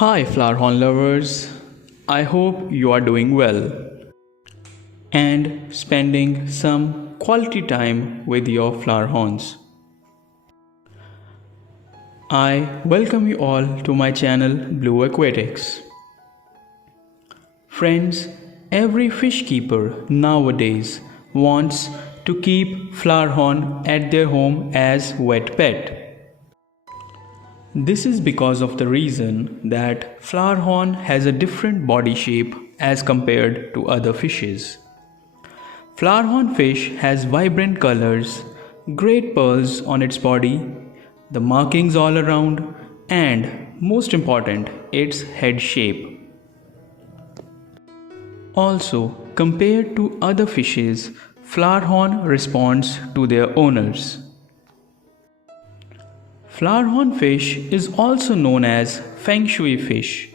Hi Flowerhorn lovers, I hope you are doing well and spending some quality time with your Flowerhorns. I welcome you all to my channel Blue Aquatics. Friends, every fish keeper nowadays wants to keep Flowerhorn at their home as wet pet. This is because of the reason that Flowerhorn has a different body shape as compared to other fishes. Flowerhorn fish has vibrant colors, great pearls on its body, the markings all around, and most important, its head shape. Also, compared to other fishes, Flowerhorn responds to their owners. Flowerhorn fish is also known as Feng Shui fish.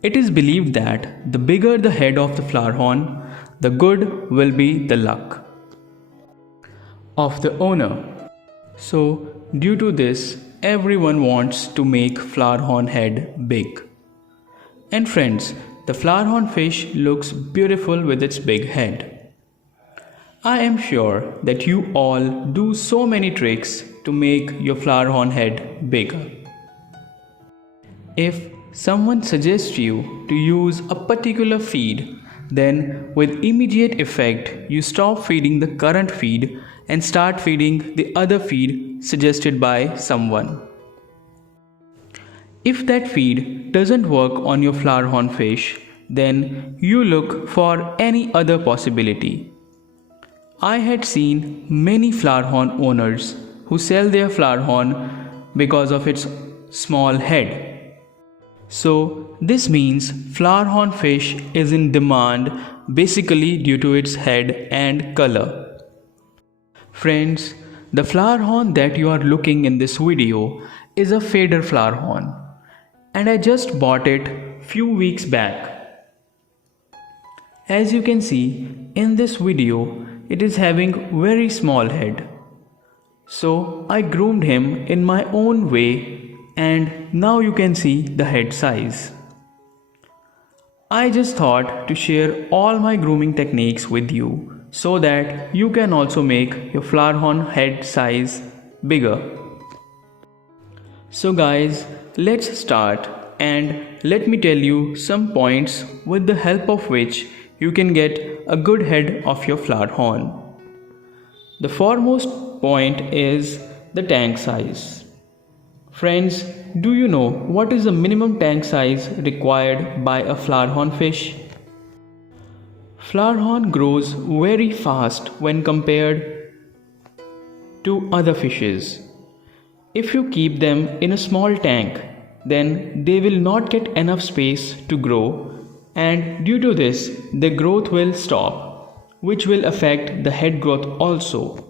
It is believed that the bigger the head of the flowerhorn, the good will be the luck of the owner. So, due to this, everyone wants to make flowerhorn head big. And friends, the flowerhorn fish looks beautiful with its big head. I am sure that you all do so many tricks to make your flowerhorn head bigger. If someone suggests you to use a particular feed, then with immediate effect you stop feeding the current feed and start feeding the other feed suggested by someone. If that feed doesn't work on your flowerhorn fish, then you look for any other possibility. I had seen many flowerhorn owners who sell their flowerhorn because of its small head. So this means flowerhorn fish is in demand basically due to its head and color. Friends, the flowerhorn that you are looking in this video is a fader flowerhorn, and I just bought it few weeks back. As you can see in this video, it is having very small head. So I groomed him in my own way, and now you can see the head size. I just thought to share all my grooming techniques with you so that you can also make your flowerhorn head size bigger. So guys, let's start, and let me tell you some points with the help of which you can get a good head of your flowerhorn. The foremost point is the tank size. Friends, do you know what is the minimum tank size required by a flowerhorn fish? Flowerhorn grows very fast when compared to other fishes. If you keep them in a small tank, then they will not get enough space to grow, and due to this, their growth will stop, which will affect the head growth also.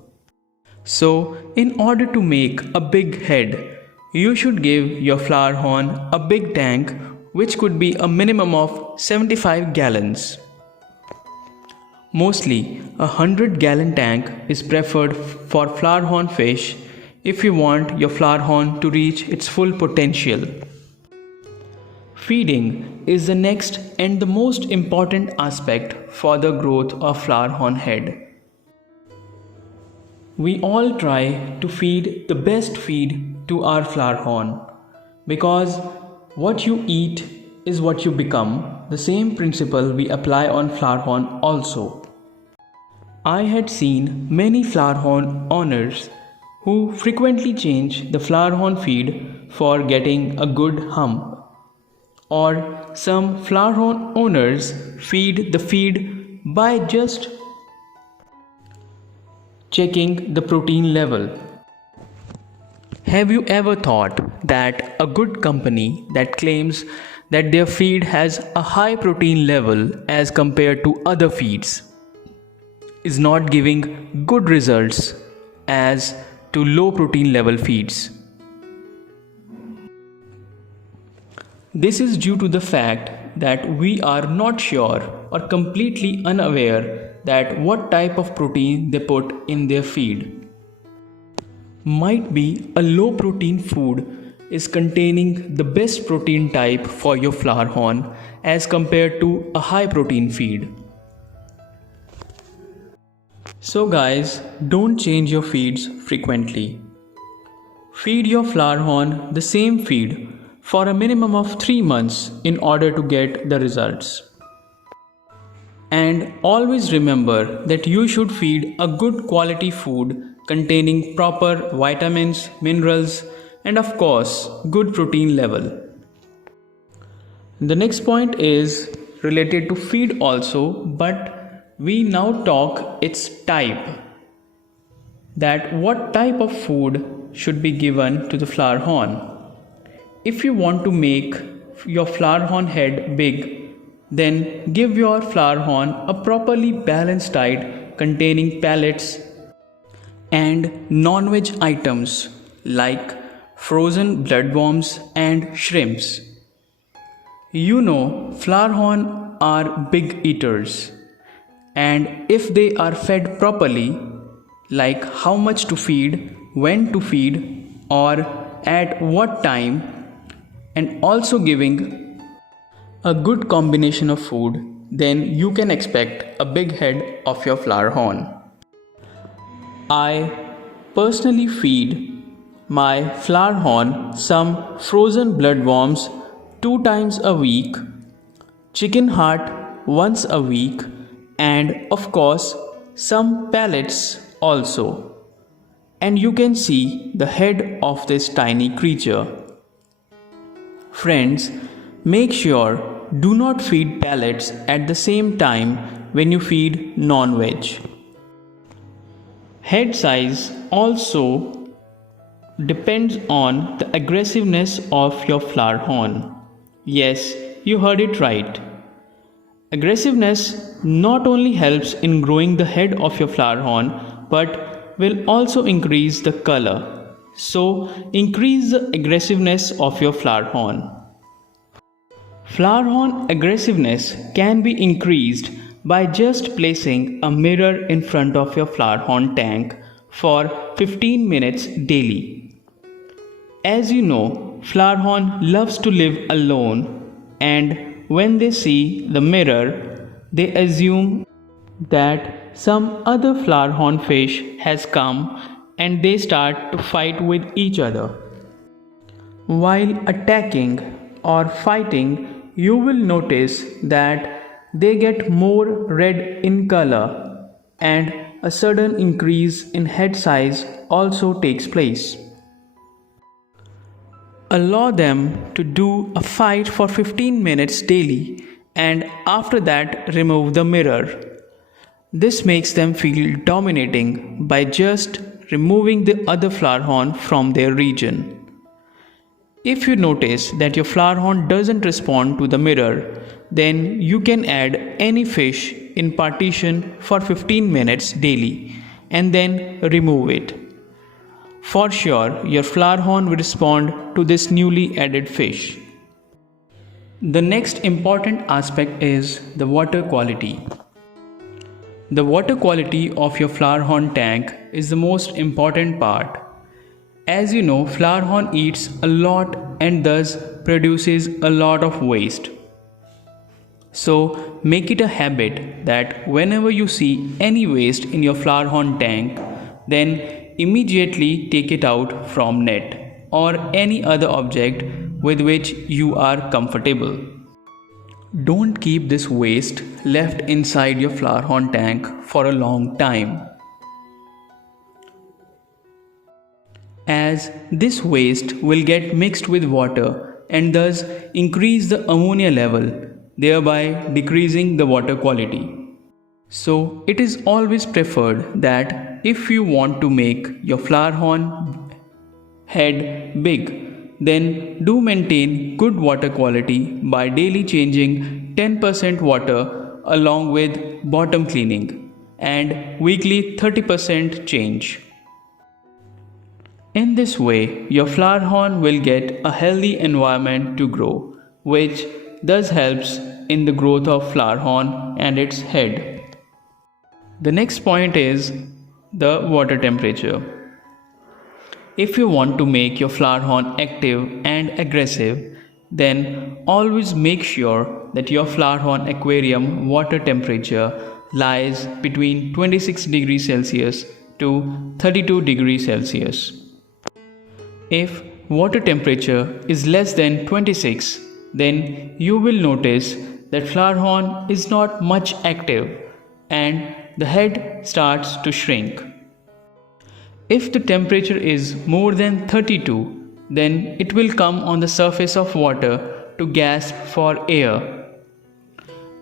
So, in order to make a big head, you should give your flowerhorn a big tank, which could be a minimum of 75 gallons. Mostly, a 100-gallon tank is preferred for flowerhorn fish if you want your flowerhorn to reach its full potential. Feeding is the next and the most important aspect for the growth of flowerhorn head. We all try to feed the best feed to our flowerhorn because what you eat is what you become. The same principle we apply on flowerhorn also. I had seen many flowerhorn owners who frequently change the flowerhorn feed for getting a good hump. Or some flowerhorn owners feed the feed by just checking the protein level. Have you ever thought that a good company that claims that their feed has a high protein level as compared to other feeds is not giving good results as to low protein level feeds? This is due to the fact that we are not sure or completely unaware that what type of protein they put in their feed. Might be a low protein food is containing the best protein type for your Flowerhorn as compared to a high protein feed. So guys, don't change your feeds frequently. Feed your Flowerhorn the same feed for a minimum of 3 months in order to get the results. And always remember that you should feed a good quality food containing proper vitamins, minerals, and of course, good protein level. The next point is related to feed also, but we now talk its type. That what type of food should be given to the Flowerhorn. If you want to make your Flowerhorn head big, then give your Flowerhorn a properly balanced diet containing pellets and non-veg items like frozen bloodworms and shrimps. You know, Flowerhorn are big eaters, and if they are fed properly, like how much to feed, when to feed, or at what time, and also giving a good combination of food, then you can expect a big head of your Flowerhorn. I personally feed my Flowerhorn some frozen bloodworms 2 times a week, chicken heart once a week, and of course some pellets also. And you can see the head of this tiny creature. Friends, make sure do not feed pellets at the same time when you feed non-veg. Head size also depends on the aggressiveness of your Flowerhorn. Yes, you heard it right. Aggressiveness not only helps in growing the head of your Flowerhorn but will also increase the color. So, increase the aggressiveness of your Flowerhorn. Flowerhorn aggressiveness can be increased by just placing a mirror in front of your Flowerhorn tank for 15 minutes daily. As you know, Flowerhorn loves to live alone, and when they see the mirror, they assume that some other Flowerhorn fish has come and they start to fight with each other. While attacking or fighting, you will notice that they get more red in color and a sudden increase in head size also takes place. Allow them to do a fight for 15 minutes daily and after that remove the mirror. This makes them feel dominating by just removing the other Flowerhorn from their region. If you notice that your Flowerhorn doesn't respond to the mirror, then you can add any fish in partition for 15 minutes daily and then remove it. For sure, your Flowerhorn will respond to this newly added fish. The next important aspect is the water quality. The water quality of your Flowerhorn tank is the most important part. As you know, Flowerhorn eats a lot and thus produces a lot of waste. So make it a habit that whenever you see any waste in your Flowerhorn tank, then immediately take it out from net or any other object with which you are comfortable. Don't keep this waste left inside your Flowerhorn tank for a long time, as this waste will get mixed with water and thus increase the ammonia level, thereby decreasing the water quality. So it is always preferred that if you want to make your Flowerhorn head big, then do maintain good water quality by daily changing 10% water along with bottom cleaning and weekly 30% change. In this way, your Flowerhorn will get a healthy environment to grow, which thus helps in the growth of Flowerhorn and its head. The next point is the water temperature. If you want to make your Flowerhorn active and aggressive, then always make sure that your Flowerhorn aquarium water temperature lies between 26 degrees Celsius to 32 degrees Celsius. If water temperature is less than 26, then you will notice that Flowerhorn is not much active and the head starts to shrink. If the temperature is more than 32, then it will come on the surface of water to gasp for air.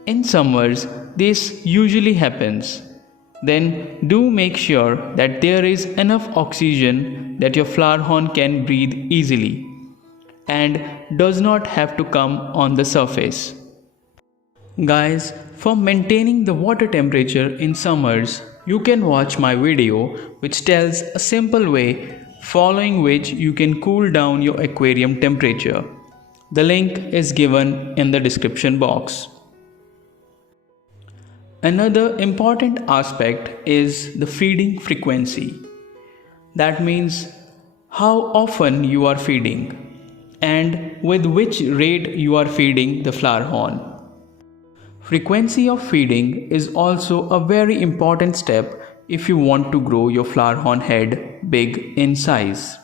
In summers, this usually happens. Then do make sure that there is enough oxygen that your Flowerhorn can breathe easily and does not have to come on the surface. Guys, for maintaining the water temperature in summers, you can watch my video which tells a simple way following which you can cool down your aquarium temperature. The link is given in the description box. Another important aspect is the feeding frequency. That means how often you are feeding and with which rate you are feeding the Flowerhorn. Frequency of feeding is also a very important step if you want to grow your Flowerhorn head big in size.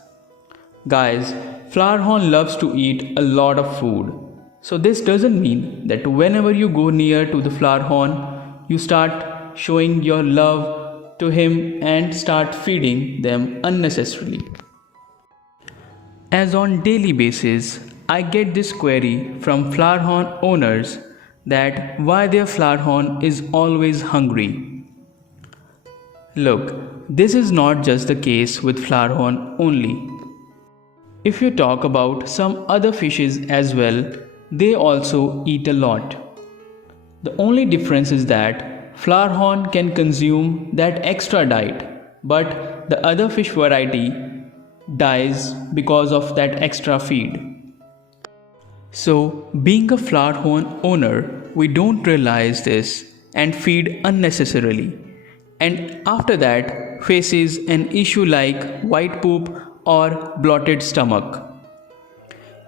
Guys, Flowerhorn loves to eat a lot of food. So this doesn't mean that whenever you go near to the Flowerhorn, you start showing your love to him and start feeding them unnecessarily. As on daily basis, I get this query from Flowerhorn owners that why their Flowerhorn is always hungry. Look, this is not just the case with Flowerhorn only. If you talk about some other fishes as well, they also eat a lot. The only difference is that Flowerhorn can consume that extra diet, but the other fish variety dies because of that extra feed. So, being a Flowerhorn owner, we don't realize this and feed unnecessarily, and after that faces an issue like white poop or bloated stomach.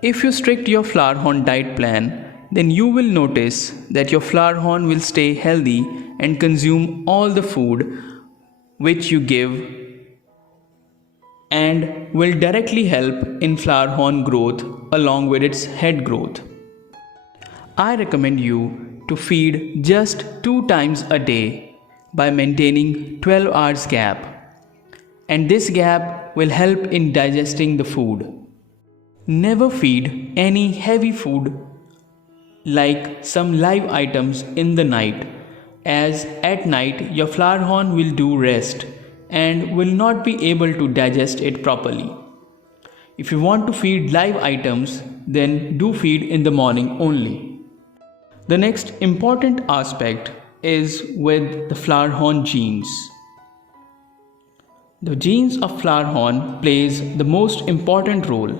If you strict your Flowerhorn diet plan, then you will notice that your Flowerhorn will stay healthy and consume all the food which you give and will directly help in Flowerhorn growth along with its head growth. I recommend you to feed just 2 times a day by maintaining 12 hours gap, and this gap will help in digesting the food. Never feed any heavy food like some live items in the night, as at night your Flowerhorn will do rest and will not be able to digest it properly. If you want to feed live items, then do feed in the morning only. The next important aspect is with the Flowerhorn genes. The genes of Flowerhorn plays the most important role.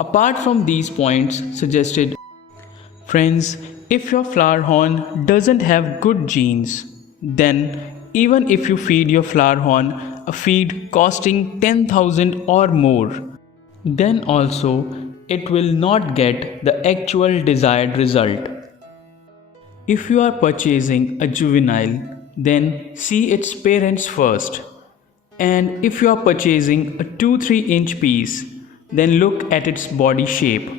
Apart from these points suggested, friends, if your Flowerhorn doesn't have good genes, then even if you feed your Flowerhorn a feed costing 10,000 or more, then also it will not get the actual desired result. If you are purchasing a juvenile, then see its parents first. And if you are purchasing a 2-3 inch piece, then look at its body shape,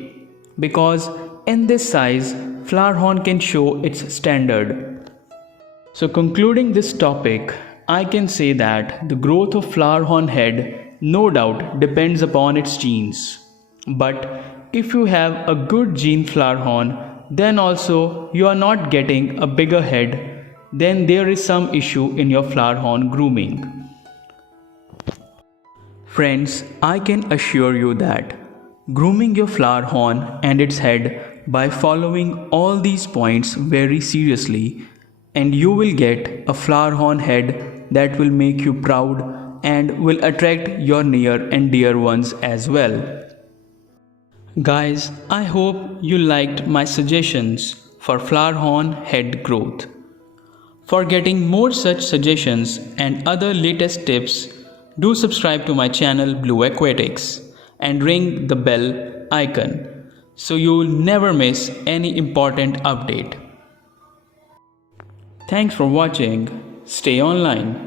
because in this size, Flowerhorn can show its standard. So concluding this topic, I can say that the growth of Flowerhorn head no doubt depends upon its genes. But if you have a good gene Flowerhorn, then also you are not getting a bigger head, then there is some issue in your Flowerhorn grooming. Friends, I can assure you that grooming your Flowerhorn and its head by following all these points very seriously, and you will get a Flowerhorn head that will make you proud and will attract your near and dear ones as well. Guys, I hope you liked my suggestions for Flowerhorn head growth. For getting more such suggestions and other latest tips, Do subscribe to my channel Blue Aquatics and ring the bell icon so you'll never miss any important update. Thanks for watching. Stay online.